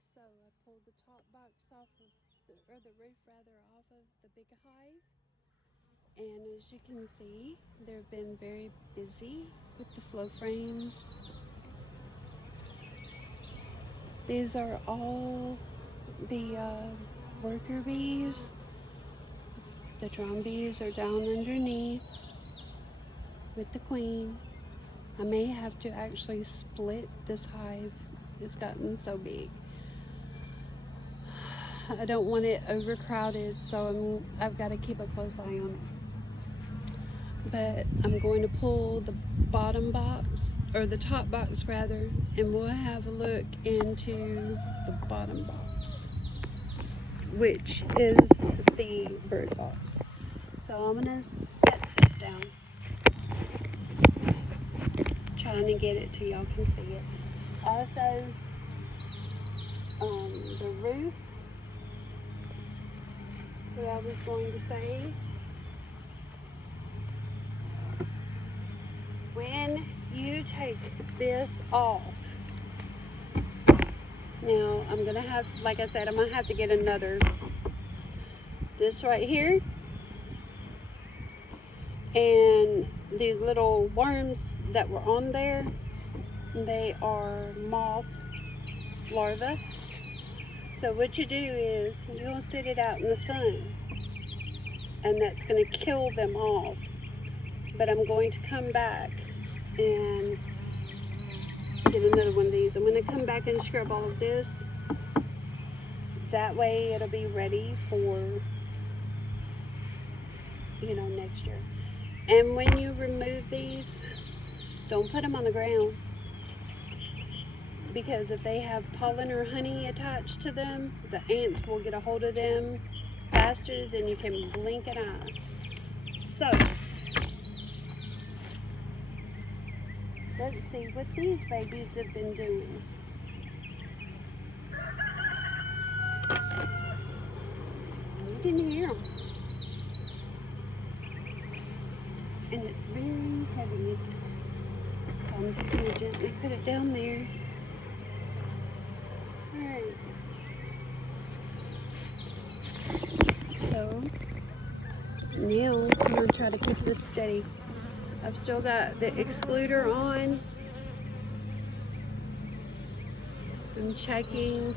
So I pulled the top box off of the roof rather, off of the big hive. And as you can see, they've been very busy with the flow frames. These are all the worker bees. The drone bees are down underneath with the queen. I may have to actually split this hive. It's gotten so big. I don't want it overcrowded, so I've got to keep a close eye on it. But I'm going to pull the bottom box, or the top box rather, and we'll have a look into the bottom box, which is the bird box. So I'm going to set this down, trying to get it till y'all can see it. Also, the roof, what I was going to say, when you take this off, now I'm gonna have, like I said, I'm gonna have to get another, this right here, and the little worms that were on there, they are moth larvae. So what you do is you'll sit it out in the sun, and that's going to kill them off. But I'm going to come back and get another one of these. I'm going to come back and scrub all of this. That way it'll be ready for, next year. And when you remove these, don't put them on the ground, because if they have pollen or honey attached to them, the ants will get a hold of them faster than you can blink an eye. So let's see what these babies have been doing. You can hear them. And it's very heavy. So I'm just going to gently put it down there. Alright. So now I'm going to try to keep this steady. I've still got the excluder on. I'm checking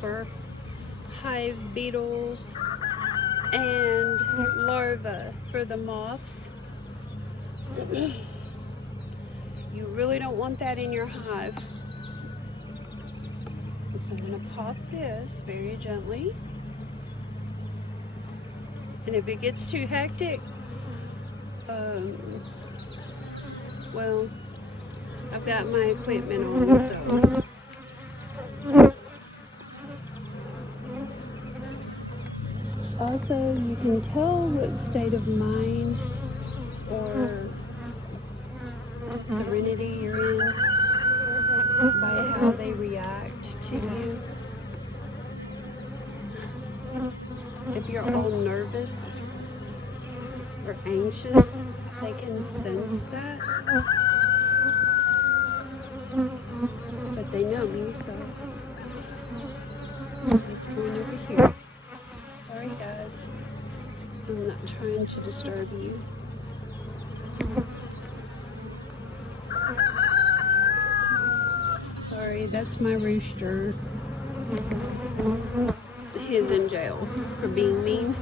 for hive beetles and larvae for the moths. You really don't want that in your hive. I'm going to pop this very gently. And if it gets too hectic, well, I've got my equipment on, so. Also, you can tell what state of mind or serenity you're in by how they react to you. If you're all nervous or anxious, they can sense that. But they know me, so let's go over here. Sorry guys, I'm not trying to disturb you. Sorry, that's my rooster. He's in jail for being mean.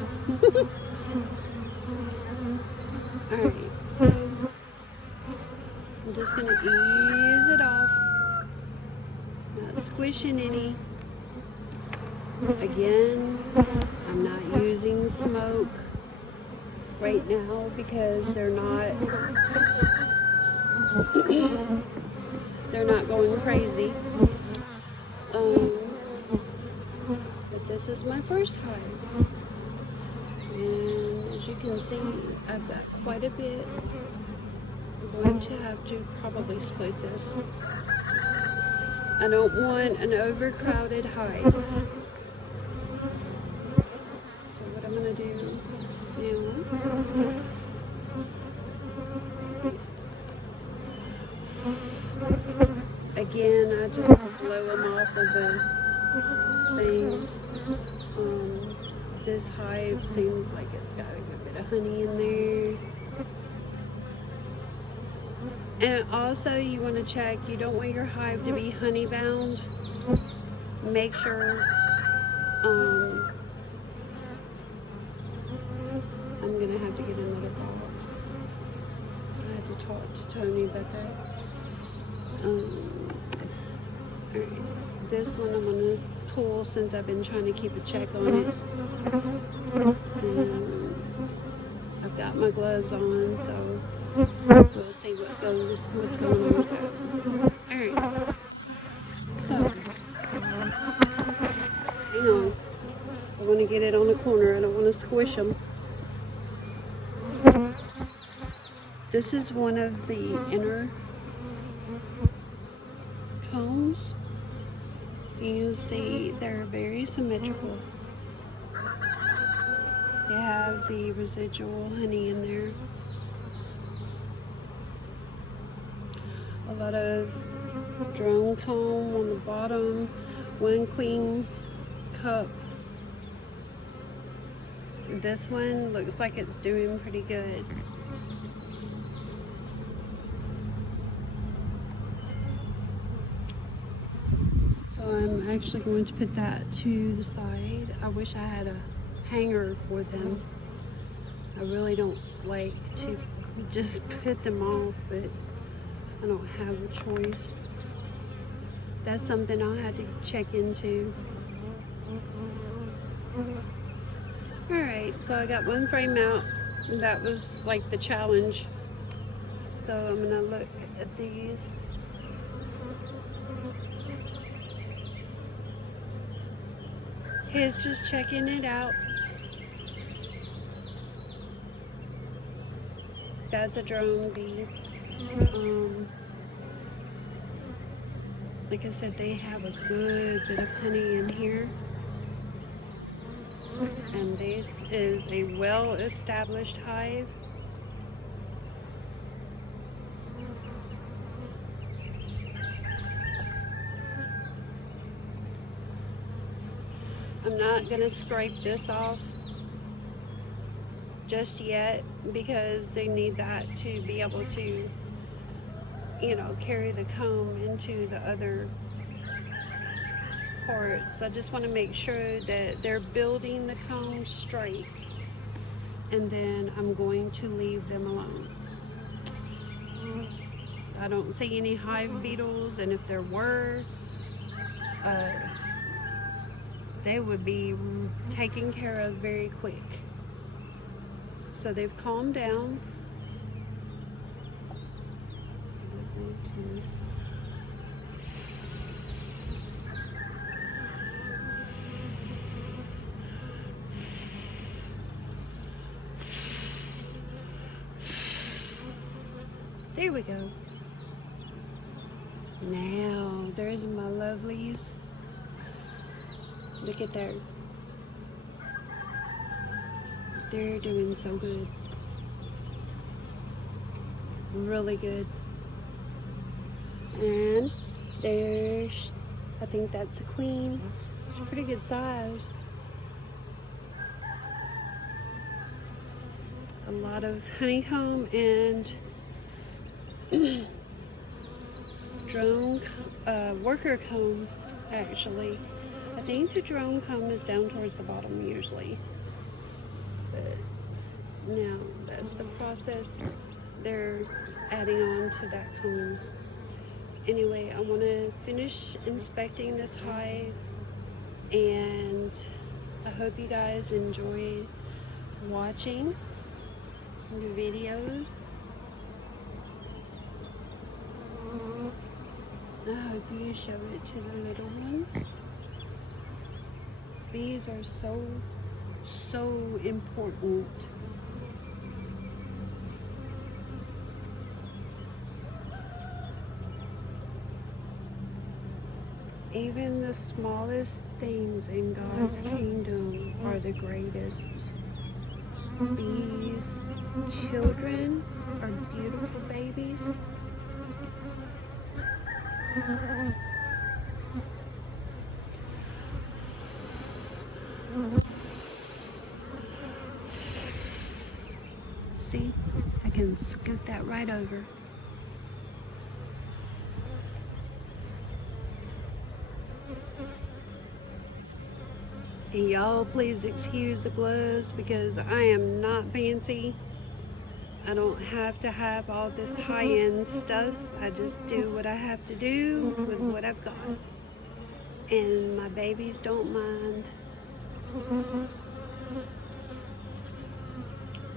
Alright, so I'm just going to ease it off. Not squishing any. Again, I'm not using smoke right now because they're not going crazy. But this is my first hive, and as you can see, I've got quite a bit. I'm going to have to probably split this. I don't want an overcrowded hive. So what I'm going to do now, again, I just blow them off of the thing. This hive seems like it's got a good bit of honey in there. And also you want to check, you don't want your hive to be honey bound. Make sure, I'm going to have to get another box. I had to talk to Tony about that. Alright, this one I'm going to pull since I've been trying to keep a check on it. And I've got my gloves on, so we'll see what's going on with that. Alright, so hang on. I want to get it on the corner. I don't want to squish them. This is one of the inner combs. You can see they're very symmetrical. They have the residual honey in there. A lot of drone comb on the bottom, one queen cup. This one looks like it's doing pretty good. So I'm actually going to put that to the side. I wish I had a hanger for them. I really don't like to just put them off, but I don't have a choice. That's something I'll have to check into. Alright, so I got one frame out. That was like the challenge. So I'm gonna look at these. He's just checking it out. That's a drone bee. Like I said, they have a good bit of honey in here. And this is a well-established hive. I'm not going to scrape this off just yet because they need that to be able to, you know, carry the comb into the other parts. I just want to make sure that they're building the comb straight, and then I'm going to leave them alone. I don't see any hive beetles, and if there were, they would be taken care of very quick. So they've calmed down. There we go. Now, there's my lovelies. Look at that. They're doing so good. Really good. And there's, I think that's a queen. It's a pretty good size. A lot of honeycomb and drone worker comb, actually. I think the drone comb is down towards the bottom usually. But now that's the process they're adding on to that comb. Anyway, I want to finish inspecting this hive, and I hope you guys enjoy watching the videos. I hope you show it to the little ones. Bees are so important. Even the smallest things in God's kingdom are the greatest. Bees, children are beautiful babies. see, I can scoot that right over. And y'all please excuse the gloves because I am not fancy. I don't have to have all this high-end stuff. I just do what I have to do with what I've got. And my babies don't mind.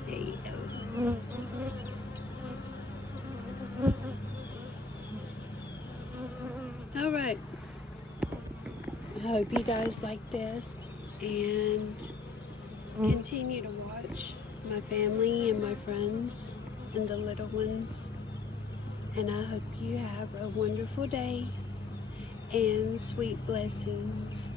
There you go. Alright. I hope you guys like this and continue to watch my family and my friends and the little ones. And I hope you have a wonderful day and sweet blessings.